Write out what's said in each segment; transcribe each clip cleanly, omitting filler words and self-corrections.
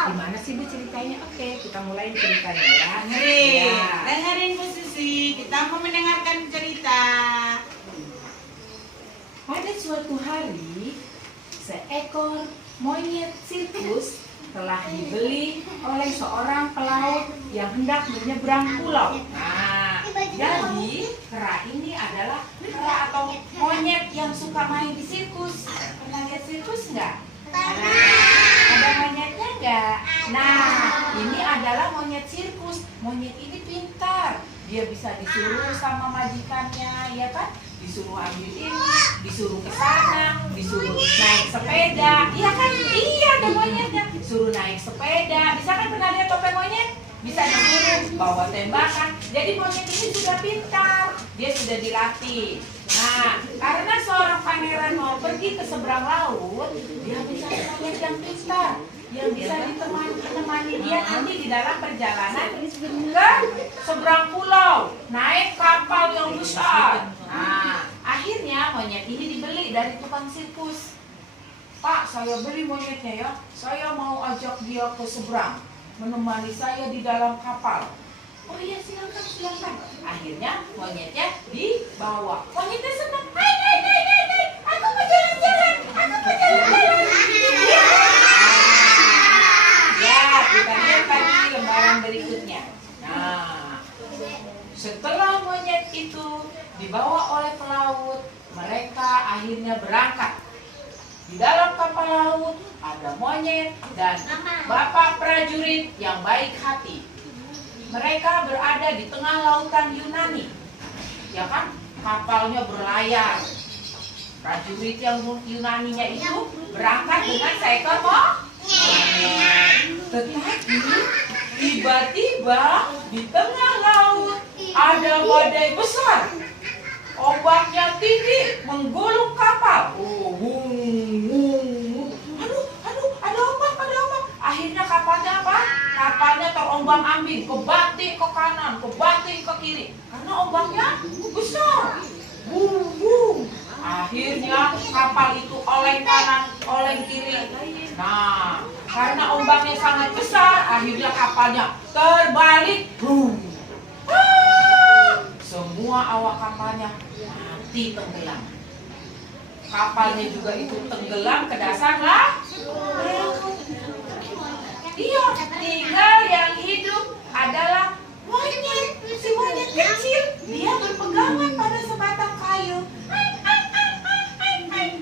Gimana sih Bu ceritanya? Oke, kita mulai ceritanya ya. Dengerin, Ya. dengerin Bu Susi, kita mau mendengarkan cerita. Pada suatu hari, seekor monyet sirkus telah dibeli oleh seorang pelaut yang hendak menyeberang pulau. Nah, jadi kera ini adalah kera atau monyet yang suka main di sirkus. Pernah lihat sirkus nggak? Nah, ada monyetnya nggak? Nah, ini adalah monyet sirkus. Monyet ini pintar. Dia bisa disuruh sama majikannya, ya kan? Disuruh ambil ini, disuruh ke sana, disuruh naik sepeda. Iya kan? Iya, ada monyetnya. Suruh naik sepeda. Bisa kan pernah lihat topeng monyet? Bisa disuruh bawa tembakan. Jadi monyet ini sudah pintar. Dia sudah dilatih. Nah, karena seorang pangeran mau pergi ke seberang laut, dia bisa monyet yang pintar, yang bisa ditemani dia nanti di dalam perjalanan ke seberang pulau, naik kapal yang besar. Nah, akhirnya monyet ini dibeli dari tukang sirkus. Pak, saya beli monyetnya ya. Saya mau ajak dia ke seberang, menemani saya di dalam kapal. Oh iya, silakan, silakan. Akhirnya monyetnya dibawa. Monyetnya senang. Hai, aku mau jalan-jalan. Aku mau jalan-jalan. Ya, kita lihat lagi lembaran berikutnya. Nah, setelah monyet itu dibawa oleh pelaut, mereka akhirnya berangkat. Di dalam kapal laut ada monyet dan bapak prajurit yang baik hati. Mereka berada di tengah lautan Yunani. Ya kan? Kapalnya berlayar. Prajurit yang Yunaninya itu berangkat dengan seekor monyet. Tetapi tiba-tiba di tengah laut ada badai besar. Ombaknya tinggi menggulung kapal. Oh, aduh, ada ombak. Akhirnya kapalnya apa? Kapalnya terombang-ambing, kebanting ke kanan, kebanting ke kiri. Karena ombaknya besar. Akhirnya kapal itu oleng kanan, oleng kiri. Nah, karena ombaknya sangat besar, akhirnya kapalnya terbalik. Semua awak kapalnya mati tenggelam. Kapalnya juga itu tenggelam ke dasar laut. Iya, tinggal yang hidup adalah monyet. Si monyet kecil, dia berpegangan pada sebatang kayu.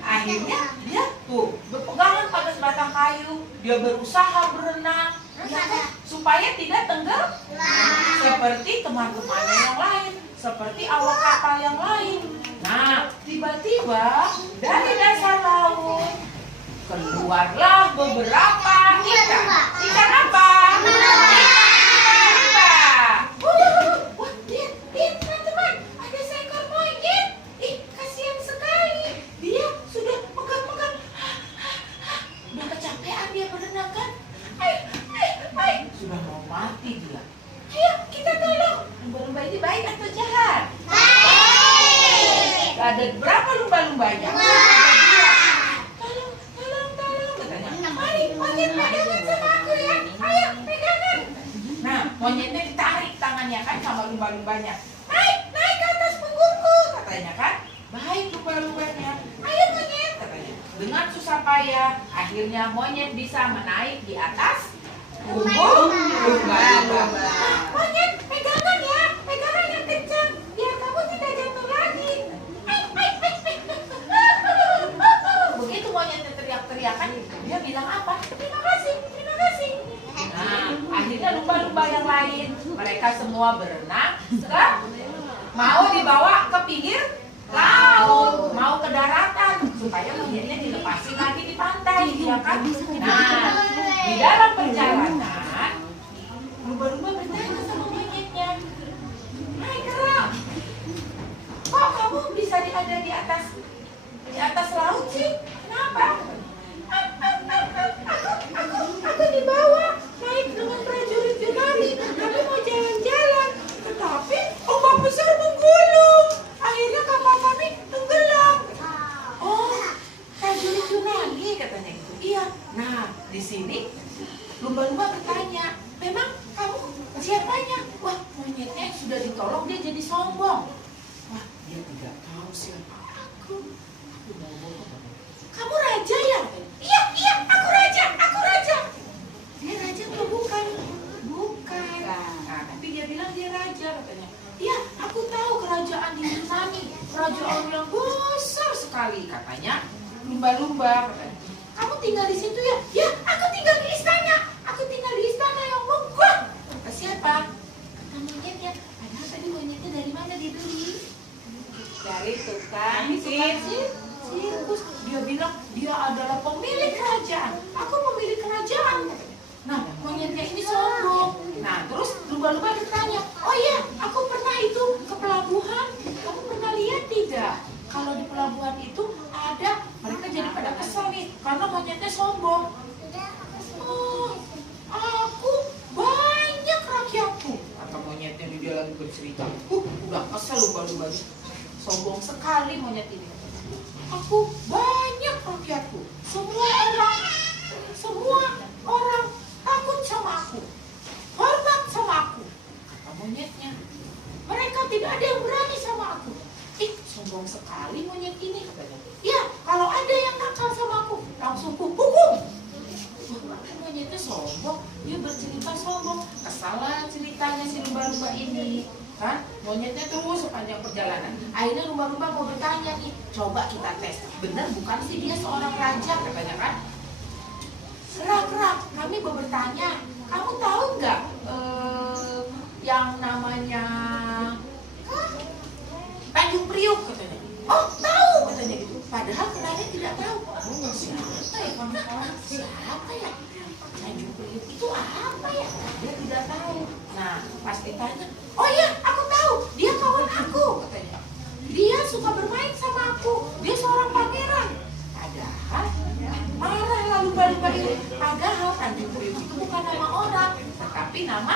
Akhirnya dia tuh berpegangan pada sebatang kayu. Dia berusaha berenang, ya, supaya tidak tenggelam. Seperti teman-temannya yang lain, seperti awak kapal yang lain. Nah, tiba-tiba dari dasar laut keluarlah beberapa ikan. Ikan apa? Wah, lihat teman-teman, ada seekor monyet. Ih, kasihan sekali. Dia sudah pegang-pegang. Udah kecapean dia berenang kan? Hai. Sudah mau mati dia. Ayo, kita tolong. Lumba-lumba ini baik atau jahat? Baik. Ada berapa lumba-lumbanya? Monyet pegangan sama aku ya. Ayo pegangan. Nah, monyetnya ditarik tangannya kan sama lumba-lumbanya. Naik ke atas punggungku katanya kan. Baik lumba-lumbanya. Ayo monyet katanya. Dengan susah payah akhirnya monyet bisa menaik di atas punggung lumba-lumba. Monyet pegangan ya. Pegangan yang kencang biar kamu tidak jatuh lagi. Begitu monyetnya teriak-teriakan, dia bilang apa? Terima kasih. Nah, akhirnya lumba-lumba yang lain, mereka semua berenang mau dibawa ke pinggir laut, mau ke daratan supaya monyetnya dilepasin lagi di pantai, ya kan? Nah, di dalam perjalanan, lumba-lumba bertanya sama monyetnya, hai kera, kok kamu bisa ada di atas laut sih? Kenapa? Aku dibawa naik dengan prajurit Yunani. Kami mau jalan-jalan, tetapi ombak besar menggulung. Akhirnya kapal kami tenggelam. Oh, prajurit Yunani katanya itu. Iya. Nah, di sini lumba-lumba bertanya, memang kamu siapanya? Wah, monyetnya sudah ditolong dia jadi sombong. Wah, dia tidak tahu siapa aku. Kamu raja ya? Iya, iya, aku raja, aku raja. Dia raja atau bukan? Bukan. Nah, tapi dia bilang dia raja katanya. Iya, aku tahu kerajaan di Yunani, kerajaan yang besar sekali katanya. Lumba-lumba katanya. Kamu tinggal di situ ya? Ya, aku tinggal di istana. Aku tinggal di istana yang megah. Kata siapa? Kata monyetnya. Padahal tadi monyetnya dari mana dibeli? Dari tukang sirkus. Dia bilang dia adalah pemilik kerajaan. Aku pemilik kerajaan. Nah, monyetnya ini sombong. Nah, terus lumba-lumba bertanya, oh iya, aku pernah itu ke pelabuhan. Kamu pernah lihat tidak? Kalau di pelabuhan itu ada, mereka jadi pada kesal nih, karena monyetnya sombong. Oh, aku banyak rakyatku. Kata monyetnya, dia lagi bercerita. Udah kesal lumba-lumba. Sombong sekali monyet ini. Aku banyak rakyatku. Semua orang takut sama aku, hormat sama aku. Kata monyetnya, mereka tidak ada yang berani sama aku. Ih, sombong sekali monyet ini katanya. Ya, kalau ada yang nakal sama aku, langsung kuhukum. Wah, monyetnya sombong, dia bercerita sombong. Kesalah ceritanya si lumba-lumba ini. Kan, monyetnya terus sepanjang perjalanan. Akhirnya lumba-lumba mau bertanya nih, coba kita tes. Benar bukan sih dia seorang raja katanya kan? Rak, kami mau bertanya, kamu tahu nggak yang namanya Tanjung Priuk katanya? Oh tahu katanya gitu. Padahal kenanya tidak tahu. Oh siapa ya kawan-kawan? Siapa ya? Tanjung Priuk itu apa ya? Dia tidak tahu. Nah pas ditanya, oh iya aku tahu. Dia kawan aku katanya. Dia suka bermain sama aku. Dia seorang pangeran. Padahal marah lalu lumba-lumba ini. Padahal Tanjung Priuk itu bukan nama orang, tetapi nama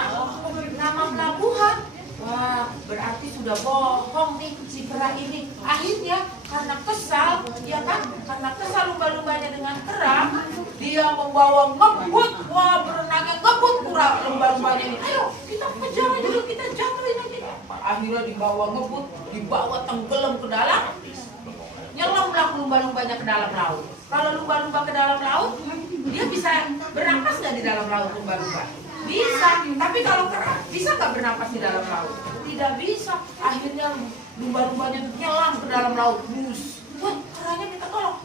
pelabuhan. Wah, berarti sudah bohong nih si kera ini. Akhirnya karena kesal, ya kan? Karena kesal lumba-lumbanya dengan kera, dia membawa ngebut. Wah, berenangnya ngebut kura lumba-lumbanya ini. Ayo, kita kejar aja dulu, kita jatuhin aja. Akhirnya dibawa ngebut, dibawa tenggelam ke dalam. Nyelamlah lumba-lumbanya ke dalam laut. Kalau lumba-lumba ke dalam laut, dia bisa bernapas nggak di dalam laut lumba-lumba? Bisa, tapi kalau kera bisa nggak bernapas di dalam laut? Tidak bisa. Akhirnya lumba-lumbanya nyelam ke dalam laut. Bus. Wah, keranya minta tolong.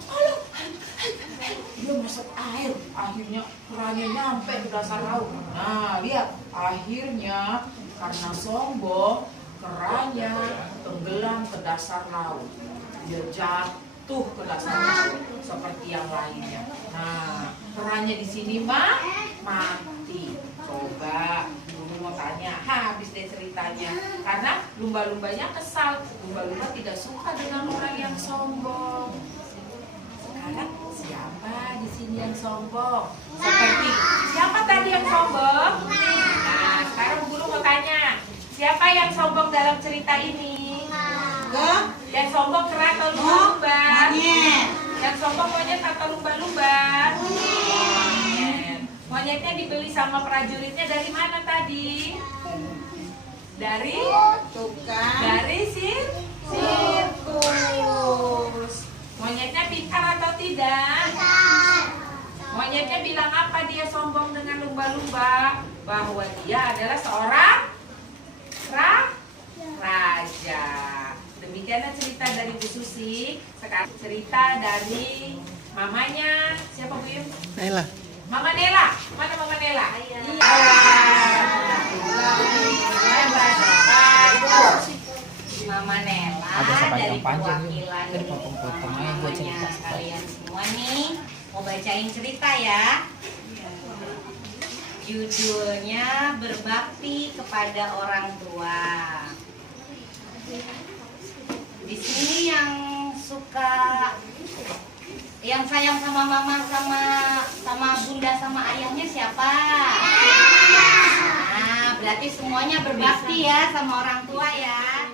Dia masuk air. Akhirnya keranya nyampe ke dasar laut. Nah, lihat. Akhirnya karena sombong, keranya tenggelam ke dasar laut. Dia jatuh ke dasar laut seperti yang lainnya. Nah, keranya di sini mati. Coba dulu mau tanya, habis deh ceritanya. Karena lumba-lumbanya kesal. Lumba-lumba tidak suka dengan orang yang sombong. Sekarang siapa di sini yang sombong? Seperti siapa tadi yang sombong? Nah, sekarang guru mau tanya, siapa yang sombong dalam cerita ini? Yang sombong kera atau lumba-lumba? Yang sombong monyet atau lumba-lumba? Monyetnya dibeli sama prajuritnya dari mana tadi? Dari tukang. Dari sirkus. Monyetnya pintar atau tidak? Monyetnya bilang apa dia sombong dengan lumba-lumba? Bahwa dia adalah seorang raja. Demikianlah cerita dari Bu Susi. Sekarang cerita dari mamanya. Siapa Bu Im? Nela. Mama Nela. Mana Mama Nela? Iya. Mama Nela dari perwakilan mamanya kalian semua nih mau bacain cerita ya. Judulnya Berbakti kepada Orang Tua. Di sini yang sayang sama mama, sama bunda, sama ayahnya siapa? Nah, berarti semuanya berbakti ya sama orang tua ya.